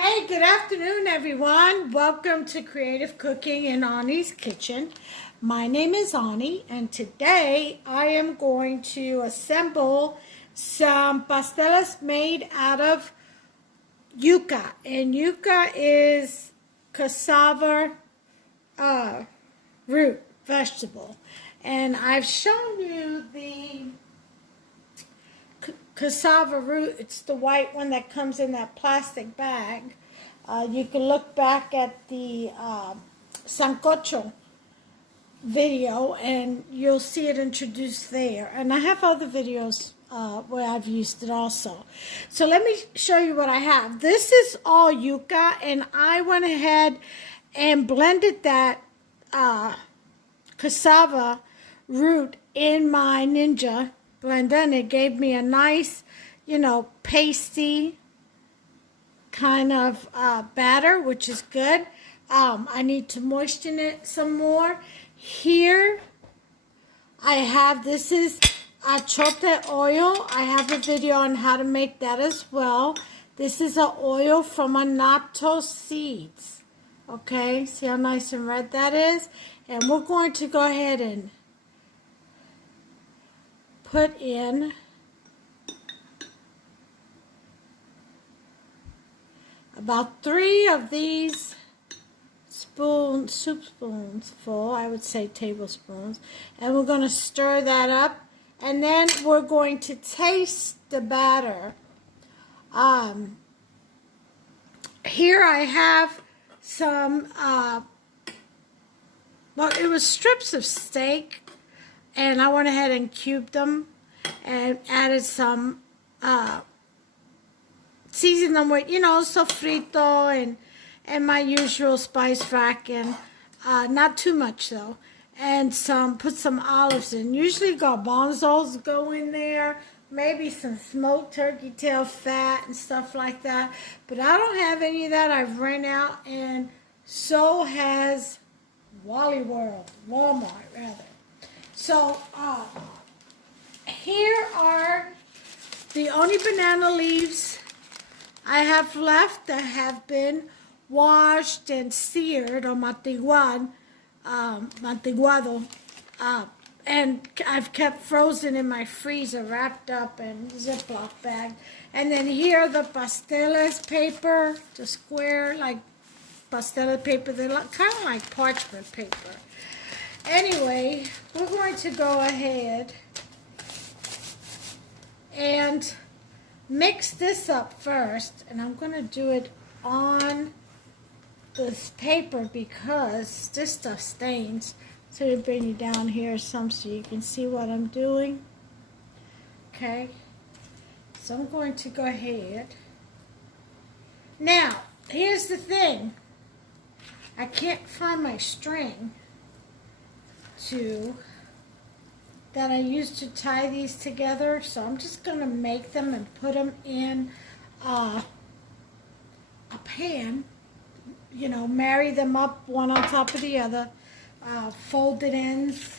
Hey, good afternoon, everyone. Welcome to Creative Cooking in Ani's Kitchen. My name is Ani, and today I am going to assemble some pasteles made out of yuca. And yuca is cassava root vegetable. And I've shown you the cassava root. It's the white one that comes in that plastic bag. You can look back at the sancocho video and you'll see it introduced there. And I have other videos where I've used it also. So let me show you what I have. This is all yuca, and I went ahead and blended that cassava root in my Ninja blender, and it gave me a nice, pasty kind of batter, which is good. I need to moisten it some more. Here I have, this is achote oil. I have a video on how to make that as well. This is an oil from annatto seeds. Okay, see how nice and red that is? And we're going to go ahead and put in about 3 of these soup spoons full, I would say tablespoons, and we're going to stir that up, and then we're going to taste the batter. Here I have some, it was strips of steak, and I went ahead and cubed them and added some, seasoned them with, sofrito and my usual spice rack, and not too much though. And put some olives in. Usually garbanzos go in there, maybe some smoked turkey tail fat and stuff like that. But I don't have any of that. I've ran out, and so has Walmart rather. So, here are the only banana leaves I have left that have been washed and seared, or mantiguado, and I've kept frozen in my freezer, wrapped up in Ziploc bag. And then here are the pasteles paper, the square, like pasteles paper. They look kind of like parchment paper. Anyway, we're going to go ahead and mix this up first, and I'm going to do it on this paper because this stuff stains. So I'm bring you down here some so you can see what I'm doing. Okay, so I'm going to go ahead. Now, here's the thing. I can't find my string that I use to tie these together, so I'm just going to make them and put them in a pan, marry them up one on top of the other, folded ends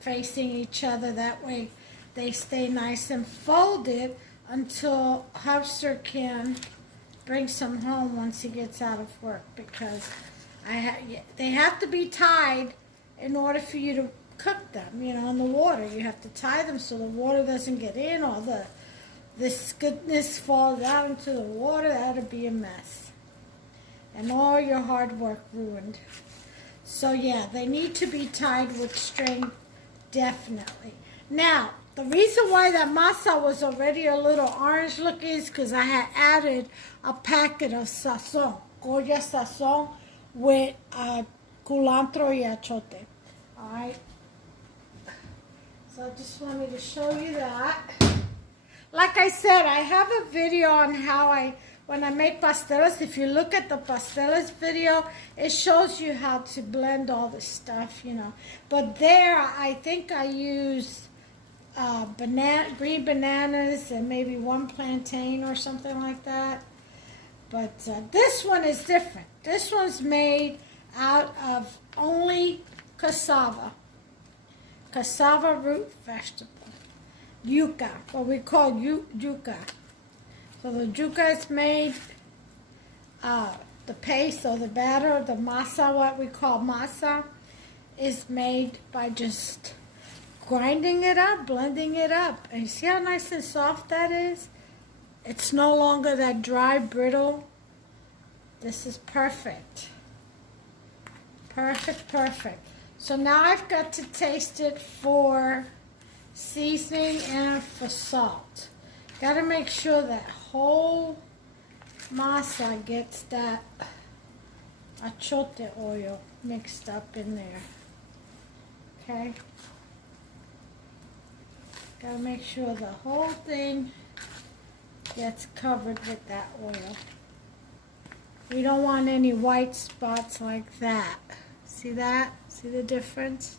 facing each other. That way they stay nice and folded until Hubster can bring some home once he gets out of work, because they have to be tied in order for you to cook them, in the water. You have to tie them so the water doesn't get in, or this goodness falls out into the water. That'll be a mess. And all your hard work ruined. So yeah, they need to be tied with string, definitely. Now, the reason why that masa was already a little orange looking is because I had added a packet of sazon, Goya sazon, with culantro y achote. Alright. So I just wanted to show you that. Like I said, I have a video on how when I make pasteles. If you look at the pasteles video, it shows you how to blend all this stuff, But there, I think I used green bananas and maybe 1 plantain or something like that. But this one is different. This one's made out of only cassava root vegetable. Yuca, what we call yuca. So the yuca is made, the paste or the batter, the masa, what we call masa, is made by just grinding it up, blending it up. And you see how nice and soft that is? It's no longer that dry, brittle. This is perfect. Perfect, perfect. So now I've got to taste it for seasoning and for salt. Got to make sure that whole masa gets that achote oil mixed up in there. Okay? Got to make sure the whole thing gets covered with that oil. We don't want any white spots like that. See that? See the difference?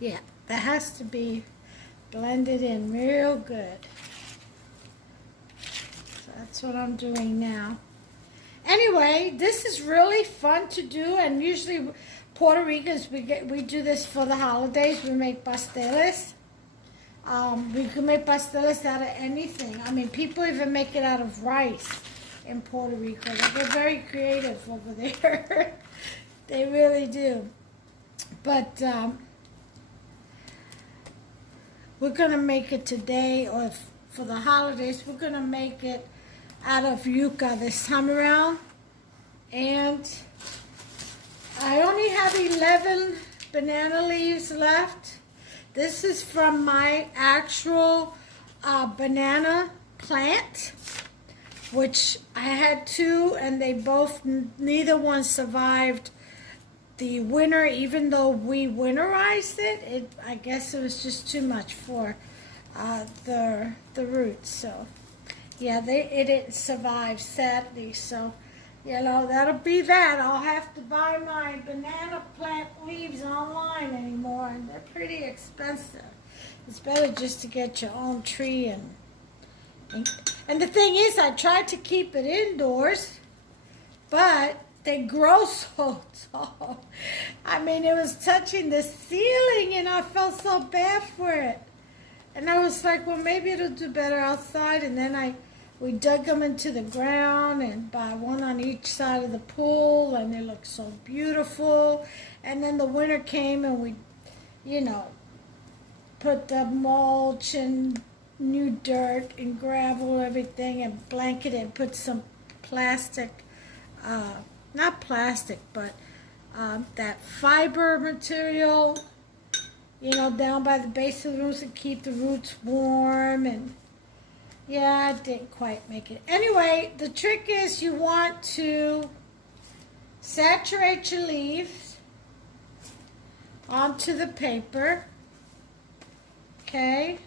Yeah, that has to be blended in real good. So that's what I'm doing now. Anyway, this is really fun to do, and usually Puerto Ricans, we do this for the holidays. We make pasteles. We can make pasteles out of anything. I mean, people even make it out of rice in Puerto Rico. They're very creative over there. They really do. But we're going to make it today, or for the holidays, we're going to make it out of yuca this time around. And I only have 11 banana leaves left. This is from my actual banana plant, which I had two, and they both, neither one survived the winter, even though we winterized it. I guess it was just too much for the roots. So yeah, it didn't survive, sadly. So that'll be that. I'll have to buy my banana plant leaves online anymore, and they're pretty expensive. It's better just to get your own tree. And the thing is, I tried to keep it indoors, but they grow so tall. I mean, it was touching the ceiling, and I felt so bad for it. And I was like, well, maybe it'll do better outside. And then we dug them into the ground, and by one on each side of the pool, and they looked so beautiful. And then the winter came, and we, put the mulch and new dirt and gravel, everything, and blanketed, put some plastic, not plastic, but that fiber material, down by the base of the roots to keep the roots warm. And yeah, I didn't quite make it. Anyway, the trick is you want to saturate your leaves onto the paper. Okay.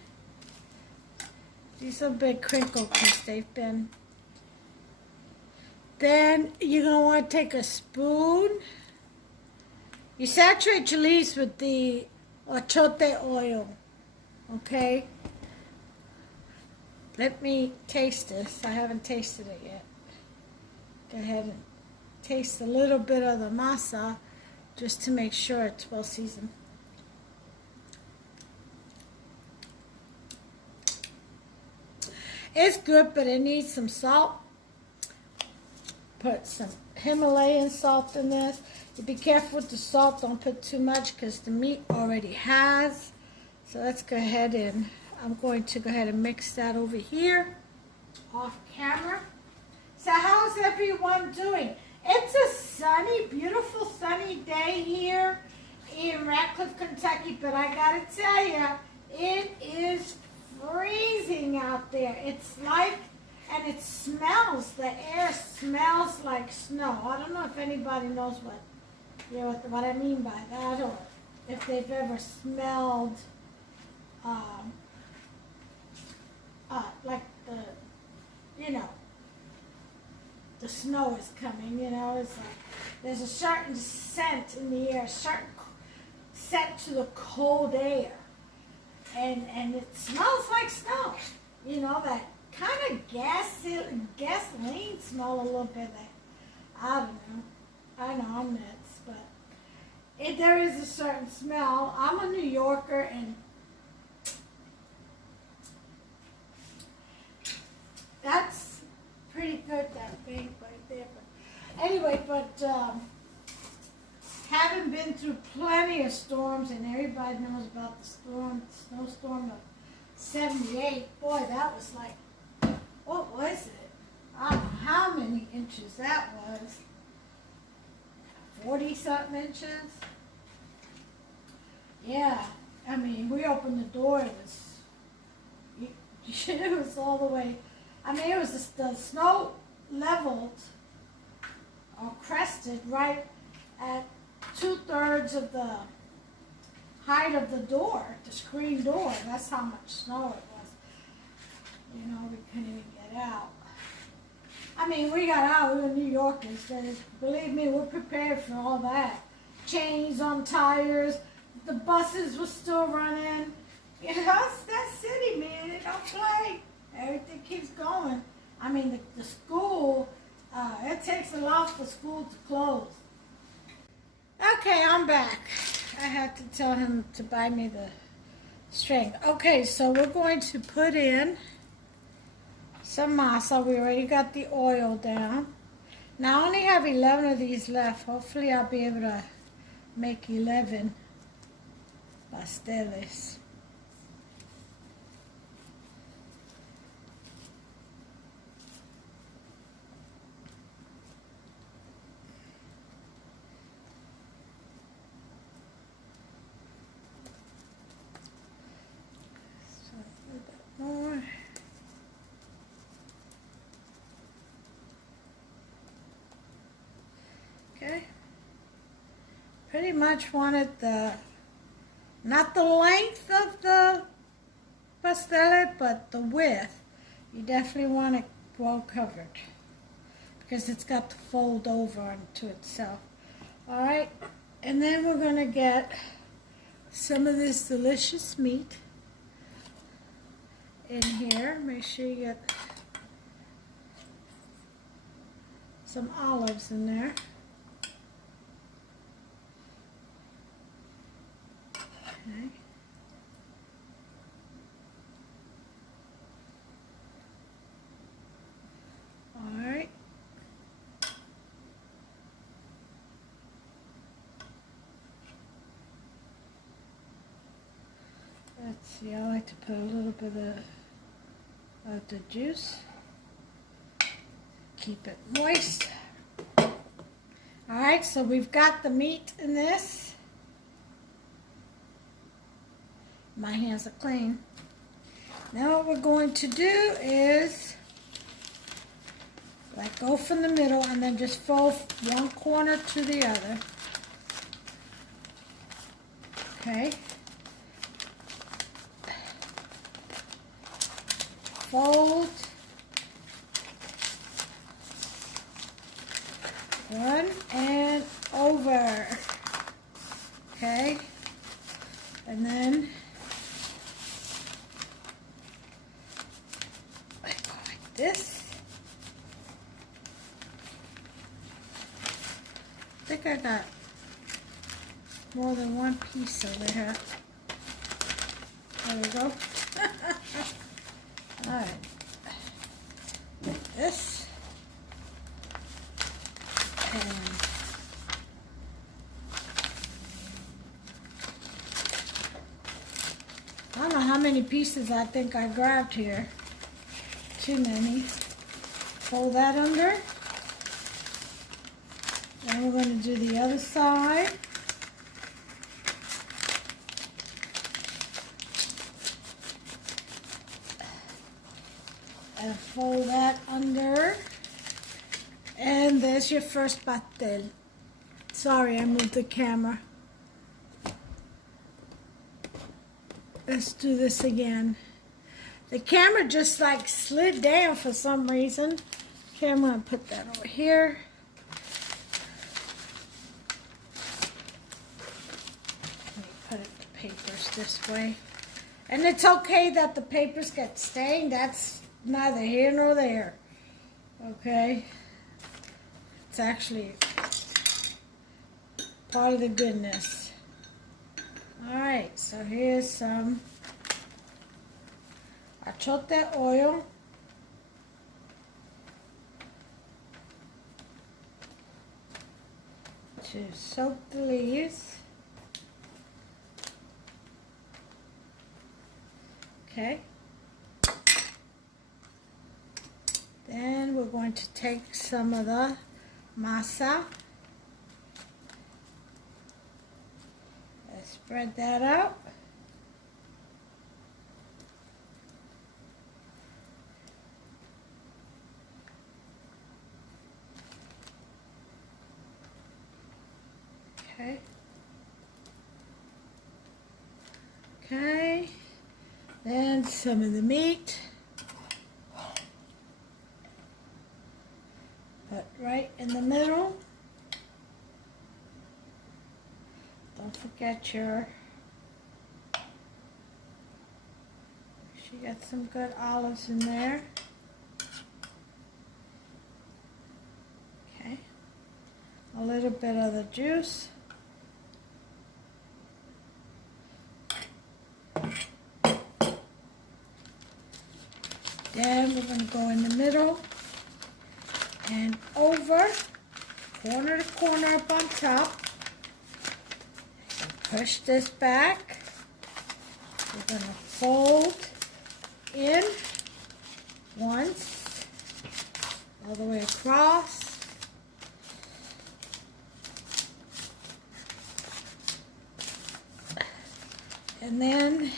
These are big crinkle because they've been. Then you're going to want to take a spoon. You saturate your leaves with the achote oil. Okay. Let me taste this. I haven't tasted it yet. Go ahead and taste a little bit of the masa just to make sure it's well seasoned. It's good, but it needs some salt. Put some Himalayan salt in this. You be careful with the salt. Don't put too much because the meat already has. So let's go ahead and I'm going to go ahead and mix that over here off camera. So how's everyone doing? It's a sunny, beautiful sunny day here in Ratcliffe, Kentucky, but I gotta tell you, it is freezing out there. It's like, and it smells, the air smells like snow. I don't know if anybody knows what I mean by that, or if they've ever smelled like the snow is coming, it's like there's a certain scent in the air, certain scent to the cold air, and it smells like snow, that kind of gasoline smell a little bit. I don't know. I know I'm nuts, but there is a certain smell. I'm a New Yorker, and having been through plenty of storms, and everybody knows about the snowstorm of 78. Boy, that was like, what was it? I don't know how many inches that was. 40-something inches? Yeah, I mean, we opened the door, it was all the way, I mean, it was the snow leveled or crested right at 2/3 of the height of the door, the screen door. That's how much snow it was. You know, we couldn't even get out. I mean, we got out, we were New Yorkers, so believe me, we're prepared for all that. Chains on tires, the buses were still running. You know, it's that city, man, it don't play. Everything keeps going. I mean, the school, it takes a lot for school to close. Okay, I'm back. I had to tell him to buy me the string. Okay, so we're going to put in some masa. We already got the oil down. Now I only have 11 of these left. Hopefully I'll be able to make 11 pasteles. More. Okay. Pretty much wanted not the length of the pastele, but the width. You definitely want it well covered because it's got to fold over into itself. All right, and then we're gonna get some of this delicious meat in here. Make sure you get some olives in there. Okay. All right. Let's see, I like to put a little bit of the juice. Keep it moist. Alright, so we've got the meat in this. My hands are clean. Now what we're going to do is like go from the middle and then just fold one corner to the other. Okay. Fold one and over, okay, and then I go like this. I think I got more than one piece over here. There we go. All right, like this, and I don't know how many pieces I think I grabbed here. Too many. Fold that under. Then we're going to do the other side. And fold that under. And there's your first pastel. Sorry, I moved the camera. Let's do this again. The camera just like slid down for some reason. Okay, I'm going to put that over here. Let me put the papers this way. And it's okay that the papers get stained. That's neither here nor there. Okay? It's actually part of the goodness. Alright, so here's some achote oil. to soak the leaves. Okay. Then we're going to take some of the masa. Let's spread that out. Okay. Okay. Then some of the meat. Put right in the middle. Don't forget your, she got some good olives in there. Okay. A little bit of the juice. Then we're going to go in the middle and over, corner to corner up on top. And push this back. We're going to fold in once, all the way across. And then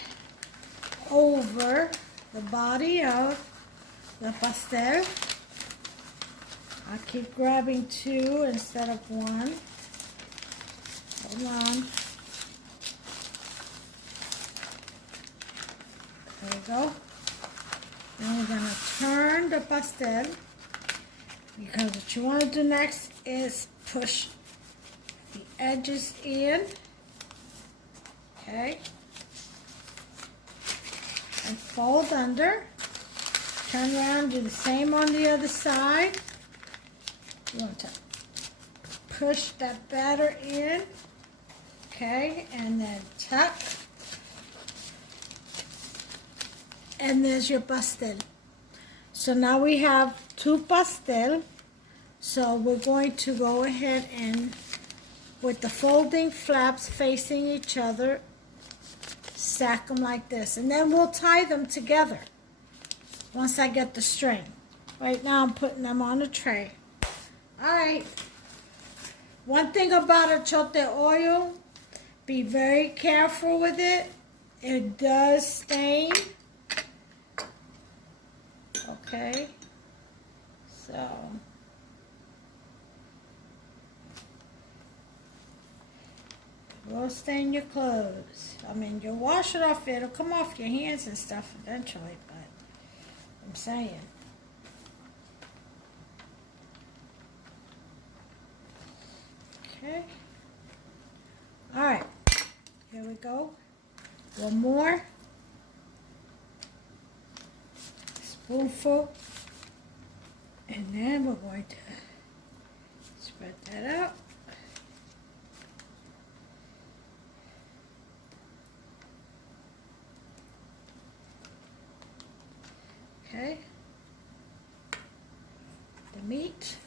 over the body of the pastel. I keep grabbing two instead of one. Hold on. There we go. Now we're going to turn the pastel, because what you want to do next is push the edges in. Okay. And fold under. Turn around, do the same on the other side. You want to push that batter in. Okay, and then tuck. And there's your pastel. So now we have two pastel. So we're going to go ahead and, with the folding flaps facing each other, stack them like this. And then we'll tie them together once I get the string. Right now I'm putting them on a tray. Alright. One thing about achote oil, be very careful with it. It does stain. Okay. So it will stain your clothes. I mean, you'll wash it off, it'll come off your hands and stuff eventually, but I'm saying. Okay. Alright. Here we go. One more. Spoonful. And then we're going to spread that out. Okay. The meat.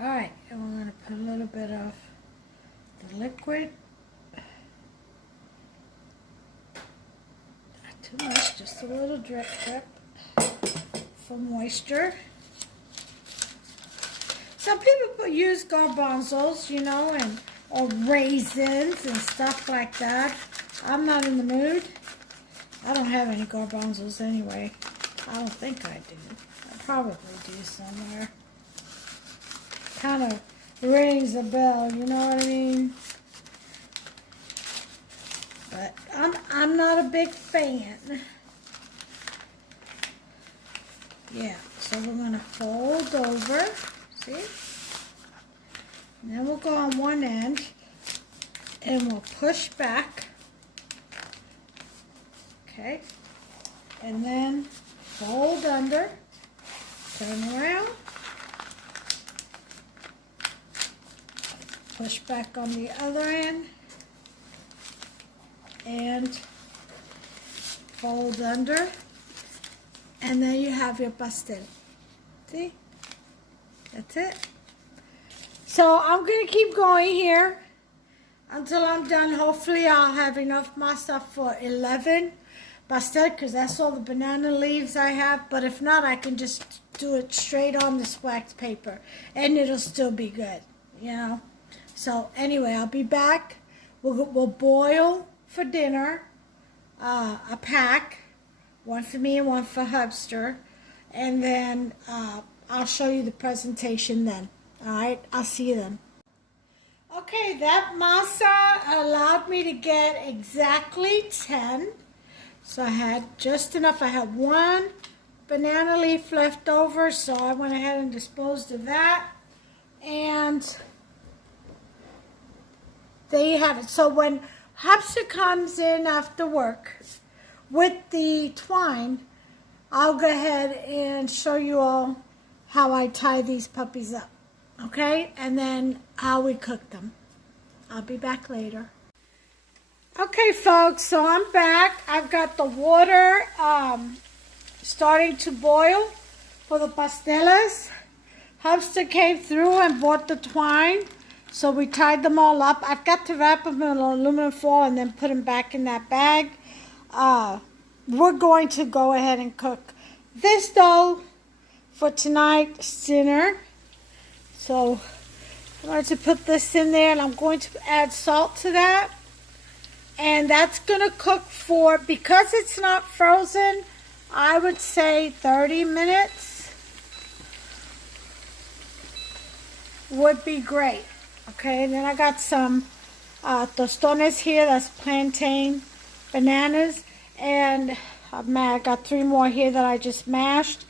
Alright, and we're going to put a little bit of the liquid. Not too much, just a little drip for moisture. Some people use garbanzos, you know, or raisins and stuff like that. I'm not in the mood. I don't have any garbanzos anyway. I don't think I do. I probably do somewhere. Kind of rings a bell, you know what I mean? But I'm not a big fan. Yeah, so we're going to fold over, see? And then we'll go on one end and we'll push back. Okay? And then fold under, turn around, push back on the other end and fold under, and then you have your pastel. See? That's it. So I'm going to keep going here until I'm done. Hopefully I'll have enough masa for 11 pastel, because that's all the banana leaves I have. But if not, I can just do it straight on this wax paper and it'll still be good, you know. So anyway, I'll be back. We'll boil for dinner a pack, one for me and one for Hubster, and then I'll show you the presentation then. All right, I'll see you then. Okay, that masa allowed me to get exactly 10. So I had just enough. I had one banana leaf left over, so I went ahead and disposed of that. And there you have it. So when Hubster comes in after work with the twine, I'll go ahead and show you all how I tie these puppies up. Okay, and then how we cook them. I'll be back later. Okay, folks, so I'm back. I've got the water starting to boil for the pasteles. Hubster came through and bought the twine, so we tied them all up. I've got to wrap them in aluminum foil and then put them back in that bag. We're going to go ahead and cook this dough for tonight's dinner. So I'm going to put this in there, and I'm going to add salt to that. And that's going to cook for, because it's not frozen, I would say 30 minutes would be great. Okay, and then I got some tostones here, that's plantain bananas. And I got 3 more here that I just mashed.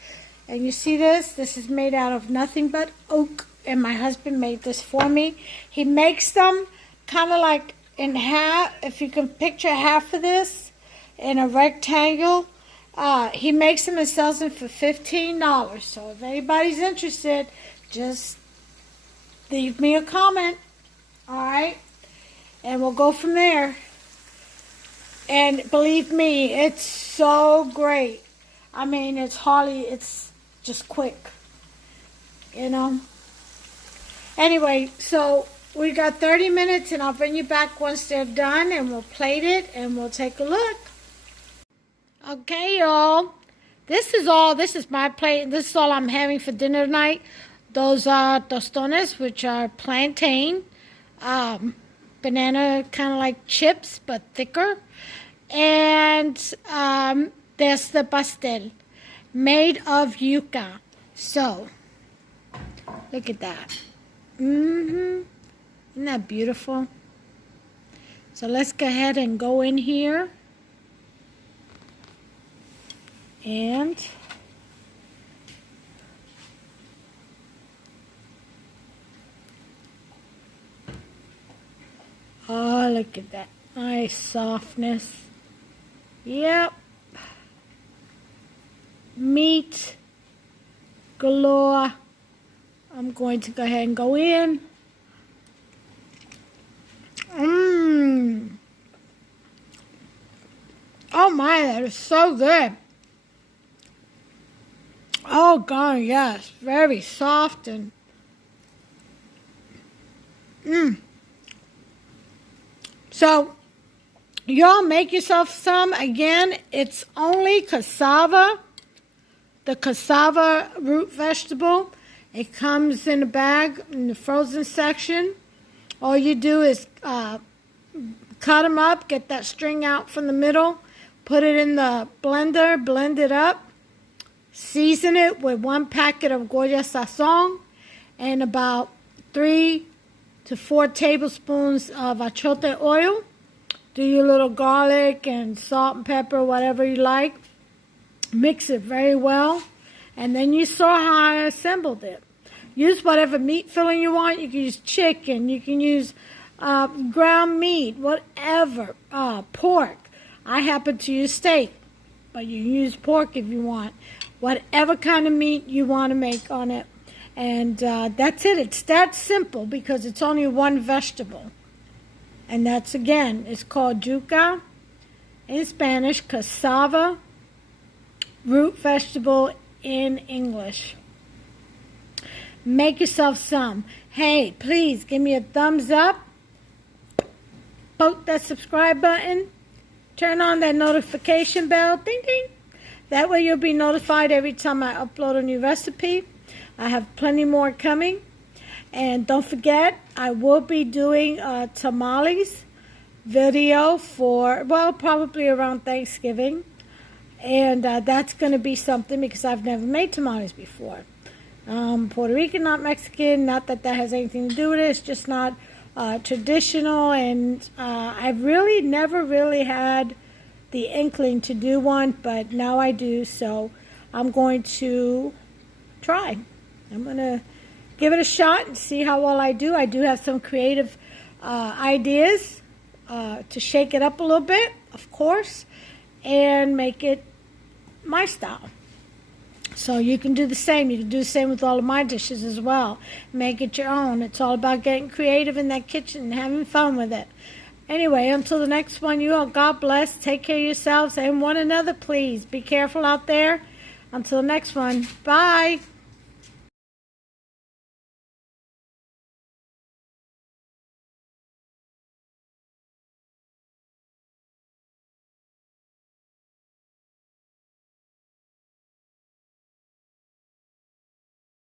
And you see this? This is made out of nothing but oak. And my husband made this for me. He makes them kind of like in half. If you can picture half of this in a rectangle, he makes them and sells them for $15. So if anybody's interested, just leave me a comment. All right, and we'll go from there. And believe me, it's so great. I mean, it's just quick, you know. Anyway, so we got 30 minutes, and I'll bring you back once they're done, and we'll plate it, and we'll take a look. Okay, y'all. This is my plate. This is all I'm having for dinner tonight. Those are tostones, which are plantain, banana, kind of like chips, but thicker. And there's the pastel, made of yuca. So, look at that. Isn't that beautiful? So let's go ahead and go in here. And oh, look at that. Nice softness. Yep. Meat galore. I'm going to go ahead and go in. Oh my, that is so good. Oh God, yes. Very soft and So, y'all make yourself some. Again, it's only cassava, the cassava root vegetable. It comes in a bag in the frozen section. All you do is cut them up, get that string out from the middle, put it in the blender, blend it up, season it with 1 packet of Goya Sazon and about 3 to 4 tablespoons of achote oil. Do your little garlic and salt and pepper, whatever you like. Mix it very well. And then you saw how I assembled it. Use whatever meat filling you want. You can use chicken. You can use ground meat, whatever. Pork. I happen to use steak, but you can use pork if you want. Whatever kind of meat you want to make on it. And that's it. It's that simple because it's only one vegetable. And that's, again, it's called yuca in Spanish, cassava, root vegetable in English. Make yourself some. Hey, please give me a thumbs up. Poke that subscribe button. Turn on that notification bell. Ding, ding. That way you'll be notified every time I upload a new recipe. I have plenty more coming. And don't forget, I will be doing a tamales video for, well, probably around Thanksgiving. And that's going to be something because I've never made tamales before. Puerto Rican, not Mexican. Not that that has anything to do with it. It's just not traditional. And I've really never really had the inkling to do one. But now I do. So I'm going to try. I'm going to give it a shot and see how well I do. I do have some creative ideas to shake it up a little bit, of course, and make it my style. So you can do the same. You can do the same with all of my dishes as well. Make it your own. It's all about getting creative in that kitchen and having fun with it. Anyway, until the next one, you all, God bless. Take care of yourselves and one another, please. Be careful out there. Until the next one, bye.